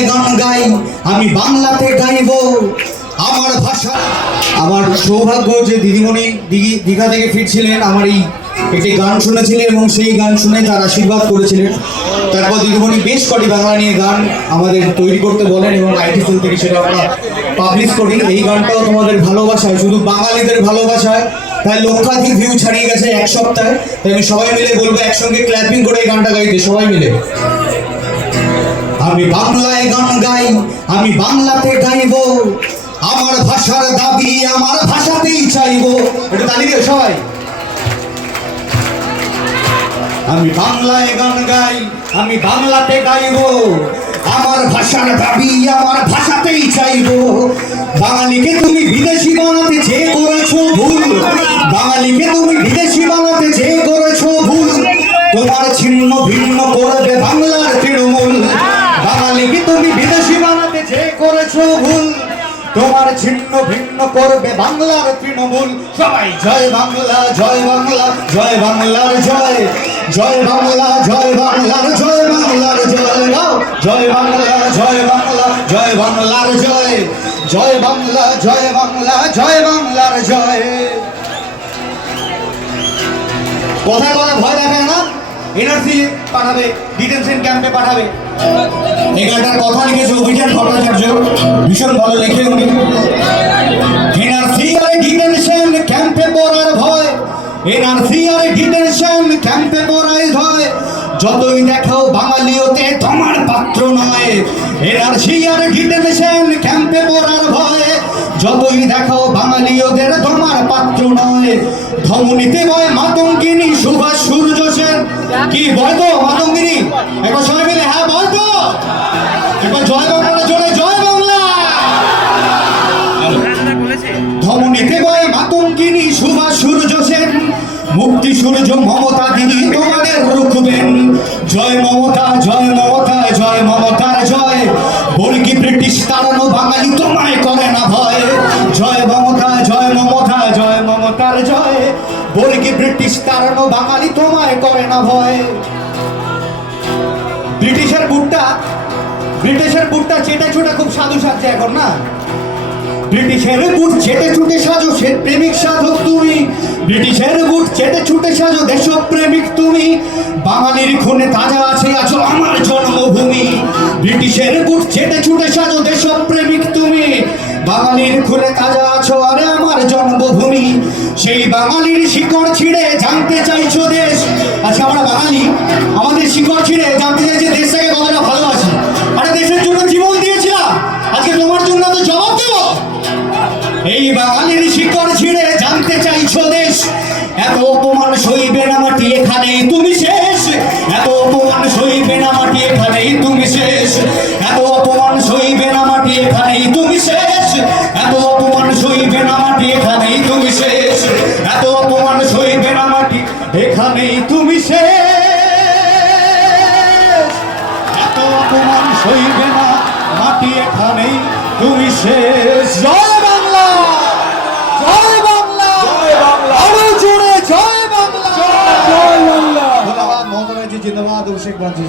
বাংলায় গান গাই, আমি বাংলাতে গাইব আমার ভাষা। আমার সৌভাগ্য যে দিদিমণি দীঘা থেকে ফিরছিলেন, আমার এই একটি গান শুনেছিলেন এবং সেই গান শুনে তার আশীর্বাদ করেছিলেন। তারপর দিদিমণি বেশ কটি বাংলা নিয়ে গান আমাদের তৈরি করতে বলেন এবং আইটি সেল থেকে সেটা আমরা পাবলিশ করি। এই গানটাও তোমাদের ভালোবাসায়, শুধু বাঙালিদের ভালোবাসায়, তাই লক্ষাধিক ভিউ ছাড়িয়ে গেছে এক সপ্তাহে। তাই আমি সবাই মিলে বলবো একসঙ্গে ক্ল্যাপিং করে এই গানটা গাইতে, সবাই মিলে। আমি বাংলায় গান গাই, আমি বাংলাতে গাইব আমার ভাষার দাবি আমার ভাষাতেই চাইব। এটা তালি দিও সবাই। আমি বাংলায় গান গাই, আমি বাংলাতে গাইব আমার ভাষার দাবি আমার ভাষাতেই চাইব। বাঙালিকে তুমি বিদেশি বানাতে যে করেছো ভুল, বাঙালিকে তুমি বিদেশি বানাতে যে করেছো ভুল, তোমার ছিন্ন ভিন্ন করবে বাংলার তৃণমূল। বাঙালিকে তুমি বিদেশি বানাতে যে করেছো ভুল, তোমার ছিন্ন ভিন্ন করবে বাংলার তৃণমূল। সবাই জয় বাংলা, জয় বাংলা, জয় বাংলার জয়, জয় বাংলা, জয় বাংলার জয়, বাংলার জয় গাও, জয় বাংলা, জয় বাংলা, জয় বাংলার জয়, জয় বাংলা, জয় বাংলা, জয় বাংলার জয়। কোথায় কোথায় ভয় দেখায় না, এনআরসি পাঠাবে, ডিটেনশন ক্যাম্পে পাঠাবে। এই গানটার কথা লিখেছে অভিযান ভট্টাচার্য, ভীষণ ভালো লেখে উনি। এনআরসি আর ডিটেনশন ক্যাম্পে পড়ার ভয়, এনআরসি আর ডিটেনশন ক্যাম্পে পড়ার ভয়, যতই দেখাও বাঙালিওতে তোমার পাত্র নয়। এনআরসি আর ডিটেনশন ক্যাম্পে পড়ার ভয়, যতই দেখাও বাঙালিওদের তোমার পাত্র নয়। ধমনীতে বয় মাতঙ্গিনী সুভাষ সূর্য সেন। কি বয় তো মাতঙ্গিনী? একবার সবাই মিলে হ্যাঁ বল তো, একবার জয় বাংলা জোরে, জয় বাংলা। ধমনীতে বয় মাতঙ্গিনী সুভাষ সূর্য সেন, মুক্তি সূর্য মমতা দিদি তোমাদের রুখবেন। জয় মমতা, জয় মমতা, জয় মমতার জয়, বর্গী ব্রিটিশ তাড়ানো বাঙালি তোমায় করে না ভয়। জয় মমতা, জয় মমতা, জয় মমতার জয়, বর্গী ব্রিটিশ তাড়ানো বাঙালি তোমায় করে না ভয়। ব্রিটিশের বুটটা চেটে ছুটে খুব সাধু সাজছে এখন না। ব্রিটিশের বুট চেটে ছুটে সাজো সে প্রেমিক সাধক তুমি, ব্রিটিশের বুট চেটে ছুটে সাজো দেশপ্রেমিক তুমি। বাঙালির খুনে তাজা আছে আছো আমার জন্মভূমি, ব্রিটিশের বুট চেটে ছুটে সাজো দেশপ্রেমিক তুমি। বাঙালির খুনে তাজা আছো আরে আমার জন্মভূমি। সেই বাঙালির শিকড় ছিঁড়ে জানতে চাইছো দেশ। আচ্ছা আমরা বাঙালি, আমাদের শিকড় ছিঁড়ে জানতে চাইছে দেশটাকে কতটা ভালোবাসি। আরে দেশের জন্য জীবন দিয়েছিলাম, আজকে তোমার জন্য তো জবাব দেব। এই বাঙালির শিকড় ছিঁড়ে জানতে চাইছো দেশ, এত অপমান সইবে না মাটি এখানেই তুমি শেষ। এত অপমান সইবে না মাটি এখানেই তুমি শেষ, এত অপমান সইবে না মাটি এখানেই তুমি শেষ, এত অপমান সইবে না মাটি এখানেই তুমি শেষ, এত অপমান সইবে না মাটি এখানেই তুমি শেষ, এত অপমান সইবে না মাটি এখানেই তুমি শেষ। জয় বাংলা, জয় বাংলা, জয় বাংলা, আরো জোরে জয় বাংলা, জয় বাংলা। ধন্যবাদ মহোদয় জি, জিন্দাবাদ। অভিষেক ব্যানার্জি।